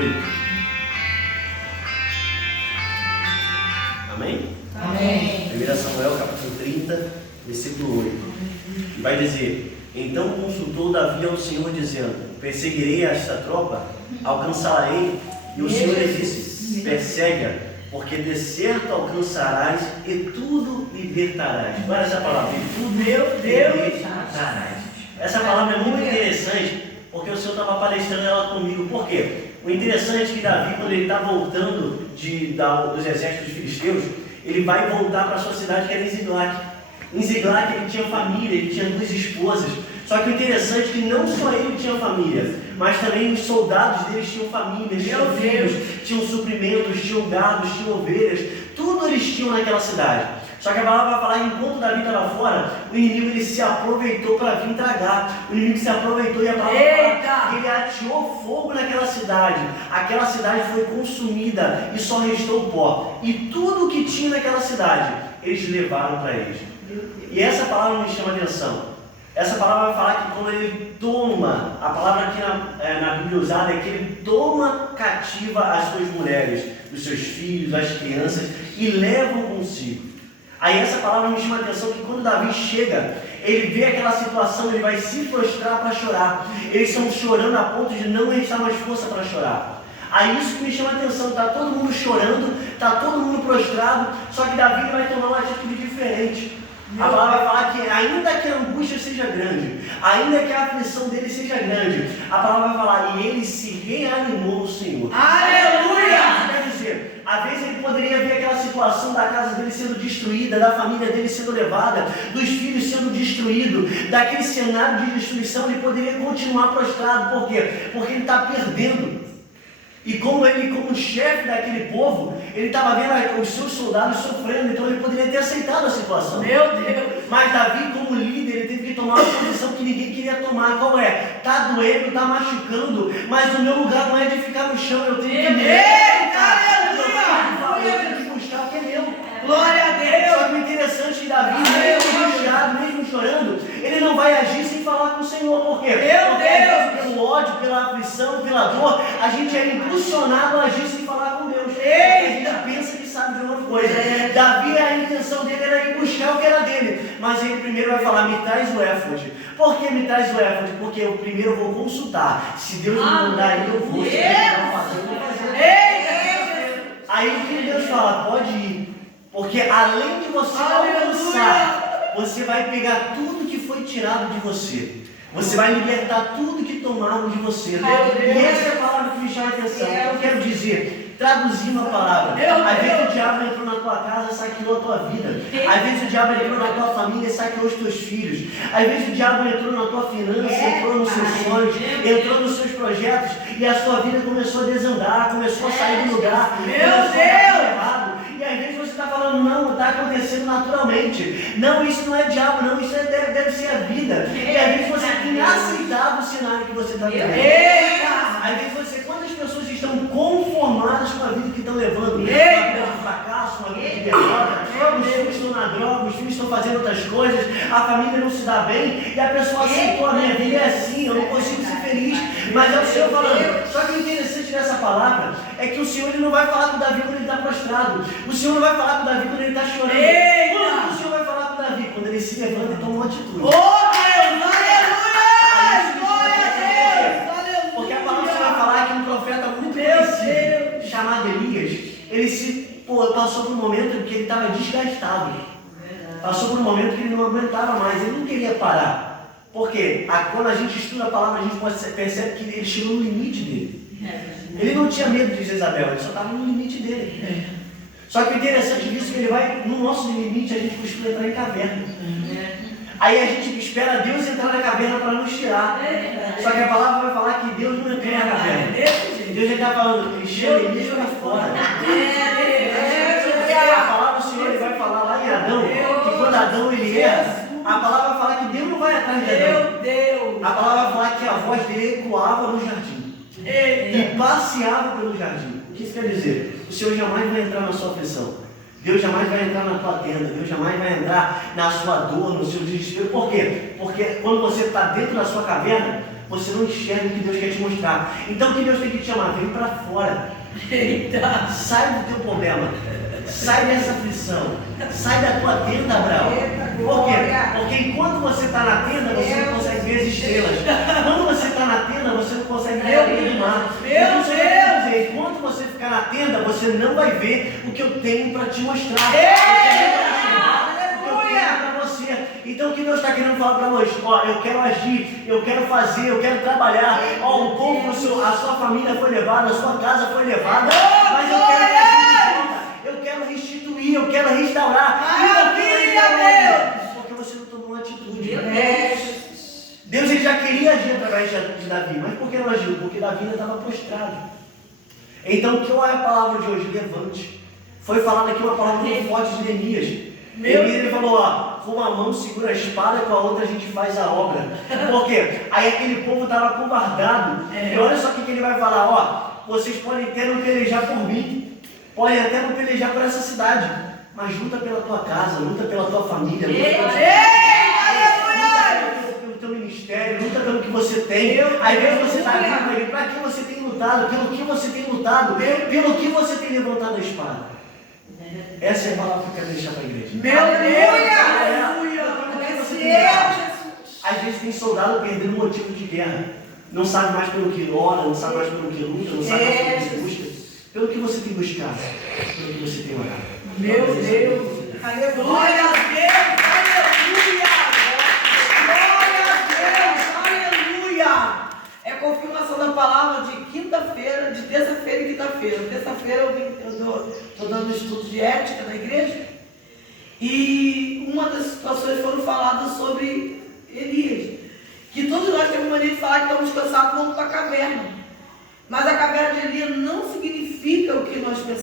8. Amém? Amém. 1 Samuel capítulo 30, versículo 8. E vai dizer: então consultou Davi ao Senhor, dizendo: perseguirei esta tropa, alcançarei. E o Senhor lhe disse: persegue-a, porque de certo alcançarás e tudo libertarás. Olha essa palavra: e tudo libertarás. Essa palavra é muito interessante, porque o Senhor estava palestrando ela comigo. Por quê? O interessante é que Davi, quando ele está voltando dos exércitos filisteus, ele vai voltar para a sua cidade, que era em Ziglag. Em Ziglag ele tinha família, ele tinha 2 esposas. Só que o interessante é que não só ele tinha família, mas também os soldados deles tinham famílias, tinham filhos, tinham suprimentos, tinham gados, tinham ovelhas. Tudo eles tinham naquela cidade. Só que a palavra vai falar que enquanto Davi estava fora, o inimigo ele se aproveitou para vir tragar. O inimigo se aproveitou e a palavra fala que ele ateou fogo naquela cidade. Aquela cidade foi consumida e só restou pó. E tudo que tinha naquela cidade, eles levaram para eles. E essa palavra me chama a atenção. Essa palavra vai falar que quando ele toma, a palavra aqui na Bíblia usada é que ele toma cativa as suas mulheres, os seus filhos, as crianças e levam consigo. Aí essa palavra me chama a atenção que quando Davi chega, ele vê aquela situação, ele vai se prostrar para chorar. Eles estão chorando a ponto de não restar mais força para chorar. Aí isso que me chama a atenção, está todo mundo chorando, está todo mundo prostrado, só que Davi vai tomar uma atitude diferente. A palavra vai falar que ainda que a angústia seja grande, ainda que a aflição dele seja grande, a palavra vai falar, e ele se reanimou no Senhor. Aleluia! Quer dizer, às vezes ele poderia ver aquela situação da casa dele sendo destruída, da família dele sendo levada, dos filhos sendo destruídos, daquele cenário de destruição, ele poderia continuar prostrado. Por quê? Porque ele está perdendo. E como chefe daquele povo, ele estava vendo os seus soldados sofrendo, então ele poderia ter aceitado a situação. Meu Deus! Mas Davi, como líder, ele teve que tomar uma posição que ninguém queria tomar. Qual é? Está doendo, está machucando, mas o meu lugar não é de ficar no chão, eu tenho que me levantar. Eu tenho que buscar o que é meu. Glória a Deus! Só que o interessante é que Davi, mesmo angustiado, mesmo chorando, ele não vai agir sem falar com o Senhor. Por quê? Meu Deus! Pelo ódio, pela aflição, pela dor, a gente é impulsionado a agir sem falar com Deus. Eita! A gente pensa que sabe de uma coisa. Davi, a intenção dele era ir buscar o que era dele. Mas ele primeiro vai falar, me traz o éfode. Por que me traz o éfode? Porque eu primeiro vou consultar. Se Deus me mandar aí, eu vou. Se Deus não fazer, eu vou fazer. Aí o que Deus fala? Pode ir. Porque além de você alcançar, você vai pegar tudo que foi tirado de você. Você vai libertar tudo que tomaram de você. E essa é a palavra que me chama a atenção. Eu quero dizer, traduzindo a palavra. Às vezes o diabo entrou na tua casa e saqueou a tua vida. Às vezes o diabo entrou na tua família e saqueou os teus filhos. Às vezes o diabo entrou na tua finança, entrou nos seus sonhos, entrou nos seus projetos e a sua vida começou a desandar, começou a sair do lugar. Meu Deus! E às vezes você está falando, não, está acontecendo naturalmente. Não, isso não é diabo, não, isso deve ser a vida. E às vezes você tem aceitado o cenário que você está vivendo. Às vezes quantas pessoas estão conformadas com a vida que estão levando? Uma vida de fracasso, uma vida de derrota. Os filhos estão na droga, os filhos estão fazendo outras coisas, a família não se dá bem, e a pessoa aceitou, a minha vida é assim, eu não consigo ser feliz. Mas é o Senhor falando. Só que o interessante dessa palavra é que o Senhor ele não vai falar com Davi quando ele está prostrado. O Senhor não vai falar com Davi quando ele está chorando. Quando o Senhor vai falar com Davi? Quando ele se levanta e toma uma atitude. Oh, Deus! Aleluia! Glória a Deus! Porque a palavra vai falar que um profeta muito conhecido, chamado Elias, ele passou por um momento em que ele estava desgastado. Passou por um momento que ele não aguentava mais, ele não queria parar. Porque quando a gente estuda a palavra, a gente percebe que ele chegou no limite dele. Ele não tinha medo de Jezabel, ele só estava no limite dele. Só que o interessante disso é que ele vai, no nosso limite, a gente costuma entrar em caverna. Aí a gente espera Deus entrar na caverna para nos tirar. Só que a palavra vai falar que Deus não entrou na caverna. Deus já está falando, ele chama Elias para fora. A palavra do Senhor ele vai falar lá em Adão, que quando Adão ele erra, a palavra vai falar que Deus não vai atrás de Adão. A palavra vai falar que a voz dele ecoava no jardim. E passeava pelo jardim. O que isso quer dizer? O Senhor jamais vai entrar na sua aflição. Deus jamais vai entrar na tua tenda. Deus jamais vai entrar na sua dor, no seu desespero. Por quê? Porque quando você está dentro da sua caverna, você não enxerga o que Deus quer te mostrar. Então o que Deus tem que te chamar? Vem para fora. Eita. Sai do teu problema. Sai dessa aflição. Sai da tua tenda, Abraão. Por quê? Porque enquanto você está na tenda, você não consegue ver as estrelas. Quando você está na tenda, você não consegue ver a linha do mar. Então, você vai dizer, enquanto você ficar na tenda, você não vai ver o que eu tenho para te mostrar. Então o que Deus está querendo falar para nós? Ó, eu quero agir, eu quero fazer, eu quero trabalhar. Ó, o povo, a sua família foi levada, a sua casa foi levada, mas eu quero agir de volta. Eu quero restituir, eu quero restaurar. Porque você não tomou uma atitude. Deus ele já queria agir através de Davi, mas por que não agiu? Porque Davi ainda estava prostrado. Então o que é a palavra de hoje? Levante. Foi falada aqui uma palavra muito forte de Neemias. Ele falou, ó, com uma mão segura a espada, com a outra a gente faz a obra. Por quê? Aí aquele povo estava covardado. E olha só o que ele vai falar, ó, vocês podem até não pelejar por mim, podem até não pelejar por essa cidade, mas luta pela tua casa, luta pela tua família, luta pelo teu ministério, luta pelo que você tem. Aí mesmo você está vendo, para que você tem lutado, pelo que você tem lutado, pelo que você tem levantado a espada. Essa é a palavra que eu quero deixar para a igreja. Às vezes tem soldado perdendo motivo de guerra. Não sabe mais pelo que ora, não sabe mais pelo que luta, não sabe mais pelo que busca. Pelo que você tem buscado, pelo que você tem orado. Meu Deus! Glória a Deus! Aleluia! Glória a Deus! Aleluia! É confirmação da palavra de quinta-feira, de terça-feira e quinta-feira. Terça-feira eu estou dando estudo de ética na igreja. E uma das situações foram faladas sobre Elias. Que todos nós temos mania de falar que estamos cansados, vamos para a caverna. Mas a caverna de Elias não significa o que nós pensamos.